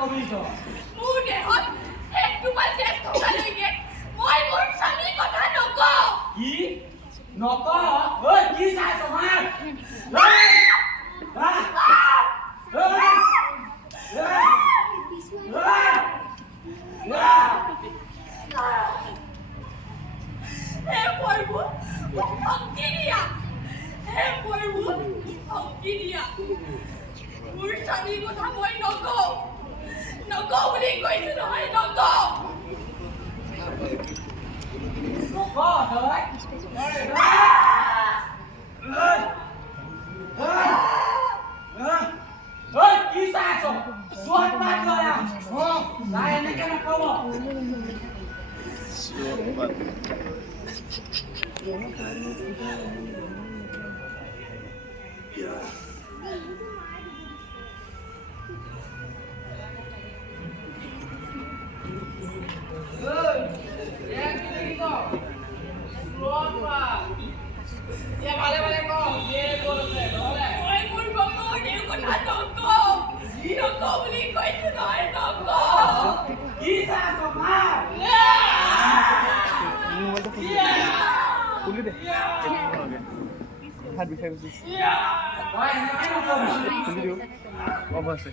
মোৰ দেহত এক টোপাল তেজ থকালৈকে মই মোৰ স্বামীৰ কথা নকওঁ। কি নকওঁ? ঐ কি চাইছ মাৰ? হে প্ৰভু মোক শক্তি দিয়া, হে প্ৰভু শক্তি দিয়া। মোৰ স্বামীৰ কথা মই নকওঁ বুলি কৈছো নহয়, নকওঁ। কি চাইছ? চোৱাত পাত লয়া তাই এনেকে নকব। হাত বিষাই গৈছে অফ আছে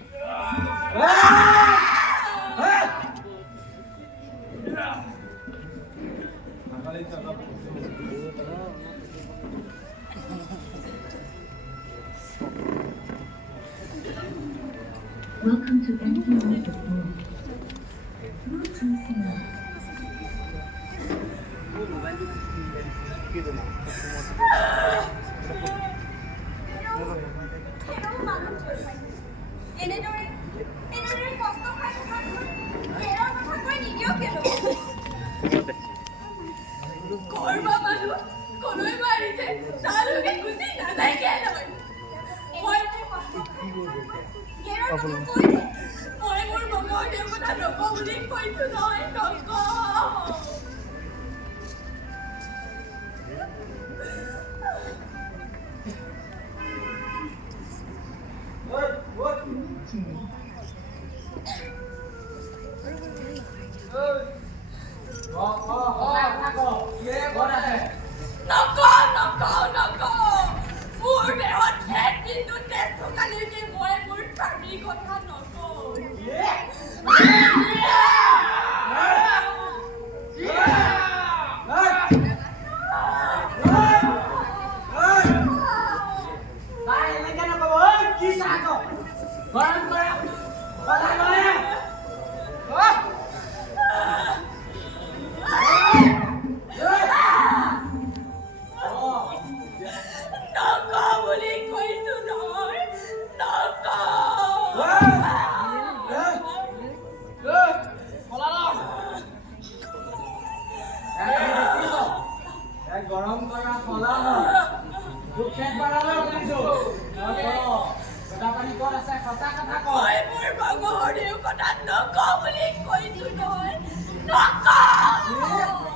Welcome to Antelope Mall. Route 27. গৰম কৰা কলা দুখেত বাৰালৈ বুলিছো এটা পানী ক'ত আছে সঁচা কথা ক। মোৰ ভগৱানৰ কথা নকওঁ বুলি কৈছো নহয়, নকওঁ।